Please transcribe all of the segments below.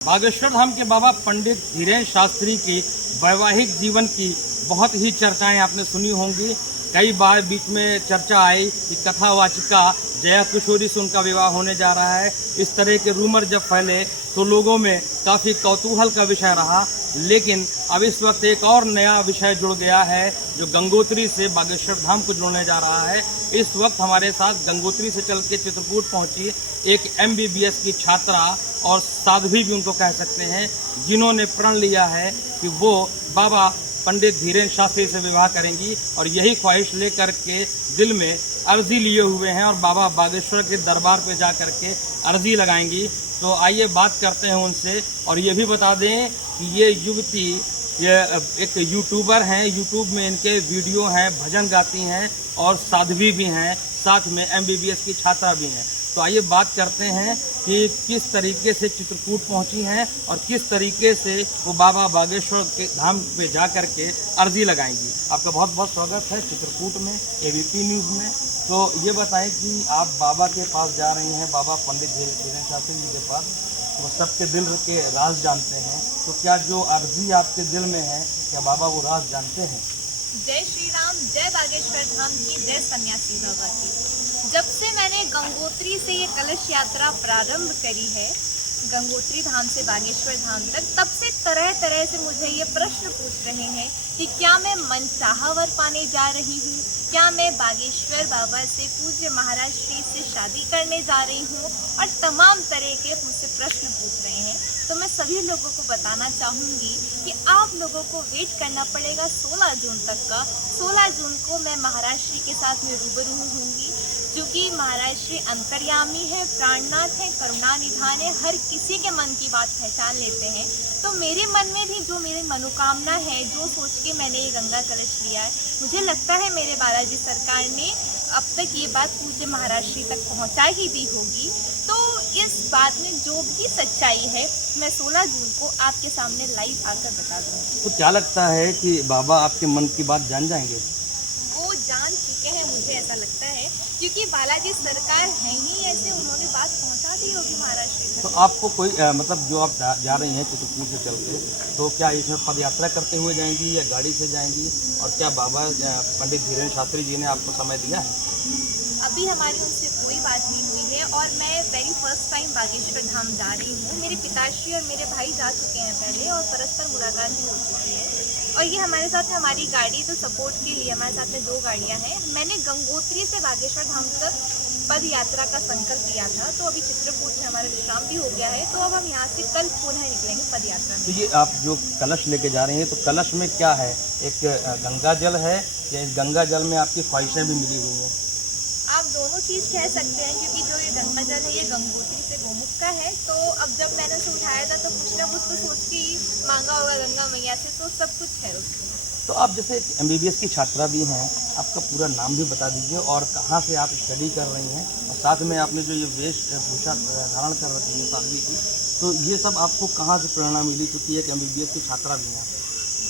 बागेश्वर धाम के बाबा पंडित धीरेन्द्र शास्त्री की वैवाहिक जीवन की बहुत ही चर्चाएं आपने सुनी होंगी। कई बार बीच में चर्चा आई कि कथावाचिका जया किशोरी से उनका विवाह होने जा रहा है। इस तरह के रूमर जब फैले तो लोगों में काफ़ी कौतूहल का विषय रहा, लेकिन अब इस वक्त एक और नया विषय जुड़ गया है जो गंगोत्री से बागेश्वर धाम को जोड़ने जा रहा है। इस वक्त हमारे साथ गंगोत्री से चल के चित्रकूट पहुंची एक MBBS की छात्रा और साध्वी भी उनको कह सकते हैं, जिन्होंने प्रण लिया है कि वो बाबा पंडित धीरेन्द्र शास्त्री से विवाह करेंगी और यही ख्वाहिश लेकर के दिल में अर्जी लिए हुए हैं और बाबा बागेश्वर के दरबार पे जा कर के अर्जी लगाएंगी। तो आइए बात करते हैं उनसे और ये भी बता दें कि ये युवती ये एक यूट्यूबर हैं, यूट्यूब में इनके वीडियो हैं, भजन गाती हैं और साध्वी भी हैं, साथ में MBBS की छात्रा भी हैं। तो आइए बात करते हैं कि किस तरीके से चित्रकूट पहुंची हैं और किस तरीके से वो बाबा बागेश्वर के धाम पे जा कर के अर्जी लगाएंगी। आपका बहुत बहुत स्वागत है चित्रकूट में, ABP न्यूज़ में। तो ये बताएं कि आप बाबा के पास जा रही हैं, बाबा पंडित धीरेन्द्र शास्त्री जी के पास, वो सबके दिल के राज जानते हैं। तो क्या जो अर्जी आपके दिल में है, क्या बाबा वो राज जानते हैं? जय श्री राम, जय बागेश्वर धाम की, जय सन्यासी बाबा की। जब से मैंने गंगोत्री से ये कलश यात्रा प्रारंभ करी है, गंगोत्री धाम से बागेश्वर धाम तक, तब से तरह तरह से मुझे ये प्रश्न पूछ रहे हैं कि क्या मैं मनचाहा वर पाने जा रही हूँ, क्या मैं बागेश्वर बाबा से पूज्य महाराज श्री से शादी करने जा रही हूँ, और तमाम तरह के मुझसे प्रश्न पूछ रहे हैं। तो मैं सभी लोगों को बताना चाहूँगी कि आप लोगों को वेट करना पड़ेगा 16 जून तक का। 16 जून को मैं महाराज श्री के साथ में रूबरू होंगी, क्योंकि महाराज श्री अंतर्यामी है, प्राणनाथ है, करुणा निधान है, हर किसी के मन की बात पहचान लेते हैं। तो मेरे मन में भी जो मेरी मनोकामना है, जो सोच के मैंने ये गंगा कलश लिया है, मुझे लगता है मेरे बालाजी सरकार ने अब तक ये बात पूज्य महाराज श्री तक पहुंचा ही दी होगी। तो इस बात में जो भी सच्चाई है, मैं 16 जून को आपके सामने लाइव आकर बता दूंगी। तो क्या लगता है कि बाबा आपके मन की बात जान जाएंगे? वो जान चुके हैं, मुझे ऐसा लगता है, क्योंकि बालाजी सरकार है ही ऐसे, उन्होंने बात पहुंचा दी होगी महाराज श्री तक। तो आपको कोई मतलब जो आप जा रही हैं चित्रकूट से चल के, तो क्या इसमें पद यात्रा करते हुए जाएंगी या गाड़ी से जाएंगी? और क्या बाबा पंडित धीरेन्द्र शास्त्री जी ने आपको समय दिया है? अभी हमारी उनसे कोई बात नहीं हुई है और मैं very first time Bageshwar Dham जा रही हूँ। मेरे पिताश्री और मेरे भाई जा चुके हैं पहले और परस्पर मुलाकात भी हो चुकी है। और ये हमारे साथ है, हमारी गाड़ी तो सपोर्ट के लिए हमारे साथ में 2 गाड़ियाँ हैं। मैंने गंगोत्री से बागेश्वर धाम तक पद यात्रा का संकल्प लिया था, तो अभी चित्रकूट में हमारा विश्राम भी हो गया है। तो अब हम यहाँ से कल पुनः निकलेंगे पद यात्रा में। तो ये आप जो कलश लेके जा रहे हैं, तो कलश में क्या है? एक गंगा जल है या इस गंगा जल में आपकी ख्वाहिशें भी मिली हुई हैं? आप दोनों चीज़ कह सकते हैं, क्योंकि जो ये गंगा जल है ये गंगोत्री से गोमुख का है। तो अब जब मैंने उसे उठाया था तो कुछ ना कुछ तो सोच के ही मांगा होगा गंगा मैया से, तो सब कुछ है उसमें। तो आप जैसे MBBS की छात्रा भी हैं, आपका पूरा नाम भी बता दीजिए और कहाँ से आप स्टडी कर रही हैं, और साथ में आपने जो ये वेशभूषा धारण कर रखी है साध्वी की, तो ये सब आपको कहाँ से प्रेरणा मिली, क्योंकि एक MBBS की छात्रा भी हैं?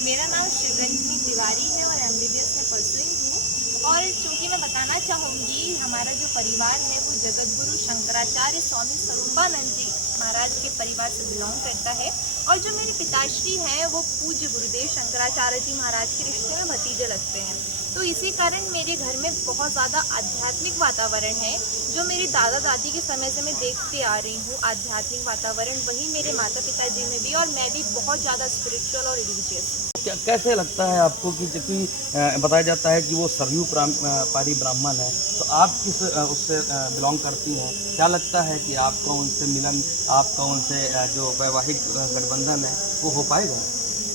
मेरा नाम शिवरंजनी तिवारी है और MBBS में परसुइंग हूँ। और चूँकि मैं बताना चाहूँगी, हमारा जो परिवार है वो जगतगुरु शंकराचार्य स्वामी स्वरूपानंद जी महाराज के परिवार से बिलोंग करता है। और जो मेरे पिताश्री हैं वो पूज्य गुरुदेव शंकराचार्य जी महाराज के रिश्ते में भतीजे लगते हैं। तो इसी कारण मेरे घर में बहुत ज़्यादा आध्यात्मिक वातावरण है, जो मेरे दादा दादी के समय से मैं देखते आ रही हूँ। आध्यात्मिक वातावरण वही मेरे माता पिताजी में भी, और मैं भी बहुत ज़्यादा स्पिरिचुअल और रिलीजियस हूँ। क्या कैसे लगता है आपको कि जबकि बताया जाता है कि वो सरयू पारी ब्राह्मण है, तो आप किस उससे बिलोंग करती हैं? क्या लगता है कि आपका उनसे मिलन, आपका उनसे जो वैवाहिक गठबंधन है वो हो पाएगा?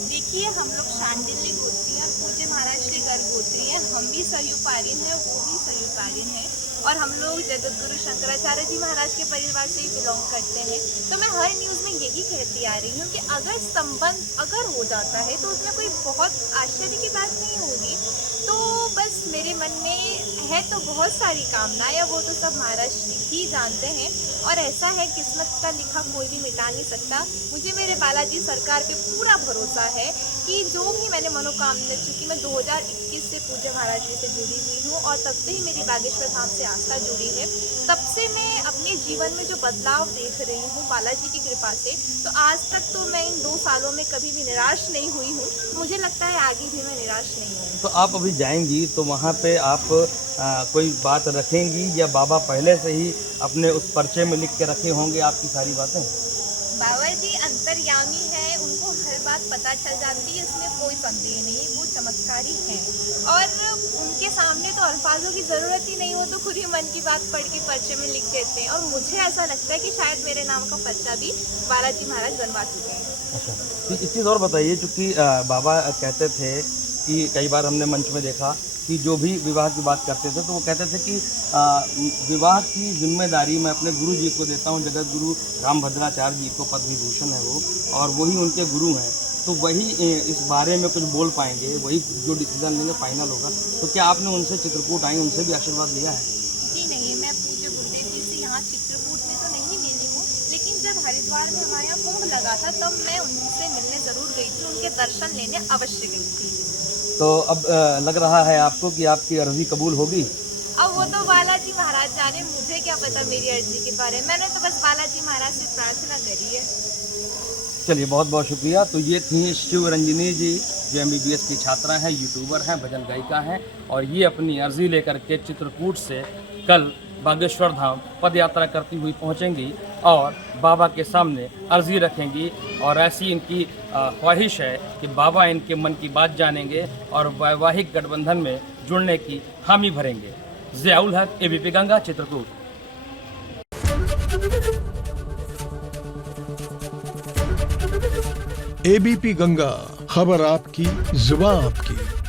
देखिए, हम लोग शांडिल्य गोत्री और पूज्य महाराज श्री गर्भ गोत्री हैं। हम भी सरयू पारिन हैं, वो भी सरयू पारिन है, और हम लोग जगतगुरु शंकराचार्य जी महाराज के परिवार से ही बिलोंग करते हैं। तो मैं हर न्यूज़ में यही कहती आ रही हूँ कि अगर संबंध अगर हो जाता है तो उसमें कोई बहुत आश्चर्य की बात नहीं होगी। तो बस मेरे मन में है तो बहुत सारी कामनाएं, वो तो सब महाराज ही जानते हैं। और ऐसा है, किस्मत का लिखा कोई भी मिटा नहीं सकता। मुझे मेरे बालाजी सरकार पे पूरा भरोसा है कि जो भी मैंने मनोकामना, चूँकि मैं 2021 से पूज्य महाराज जी से जुड़ी हुई हूँ और तब से ही मेरी बागेश्वर धाम से आस्था जुड़ी है, तब से मैं अपने जीवन में जो बदलाव देख रही हूँ बालाजी की कृपा से, तो आज तक तो मैं इन 2 सालों में कभी भी निराश नहीं हुई हूँ। मुझे लगता है आगे भी मैं निराश नहीं हूँ। तो आप अभी जाएंगी तो वहाँ पे आप कोई बात रखेंगी या बाबा पहले से ही अपने उस पर्चे में लिख के रखे होंगे आपकी सारी बातें? बाबा जी अंतर्यामी है, उनको हर बात पता चल जाती है, इसमें कोई संदेह नहीं, वो चमत्कारी हैं। और उनके सामने तो अल्फाजों की ज़रूरत ही नहीं, हो तो खुद ही मन की बात पढ़ के पर्चे में लिख देते हैं। और मुझे ऐसा लगता है कि शायद मेरे नाम का पर्चा भी बालाजी महाराज बनवा चुके हैं। अच्छा, तो एक चीज़ और बताइए, चूँकि बाबा कहते थे कि कई बार हमने मंच में देखा कि जो भी विवाह की बात करते थे तो वो कहते थे कि विवाह की जिम्मेदारी मैं अपने गुरु जी को देता हूँ, जगत गुरु रामभद्राचार्य जी को पद्म विभूषण है वो, और वही उनके गुरु हैं, तो वही इस बारे में कुछ बोल पाएंगे, वही जो डिसीजन लेंगे फाइनल होगा। तो क्या आपने उनसे, चित्रकूट आई, उनसे भी आशीर्वाद लिया है? जी नहीं, मैं पूज्य गुरुदेव जी से यहाँ चित्रकूट में तो नहीं मिली हूँ, लेकिन जब हरिद्वार में हमारे यहाँ कुंभ लगा था तब मैं उनसे मिलने ज़रूर गई थी, उनके दर्शन लेने अवश्य गई थी। तो अब लग रहा है आपको कि आपकी अर्जी कबूल होगी? अब वो तो बालाजी महाराज जाने, मुझे क्या पता मेरी अर्जी के बारे में। मैंने तो बस बालाजी महाराज से प्रार्थना करी है। चलिए, बहुत बहुत शुक्रिया। तो ये थी शिवरंजनी जी, जो MBBS की छात्रा हैं, यूट्यूबर हैं, भजन गायिका हैं, और ये अपनी अर्जी लेकर के चित्रकूट से कल बागेश्वर धाम पद यात्रा करती हुई पहुंचेंगी और बाबा के सामने अर्जी रखेंगी। और ऐसी इनकी ख्वाहिश है कि बाबा इनके मन की बात जानेंगे और वैवाहिक गठबंधन में जुड़ने की हामी भरेंगे। ज़ियाउल हक, ABP गंगा, चित्रकूट। ABP गंगा, खबर आपकी, जुबान आपकी।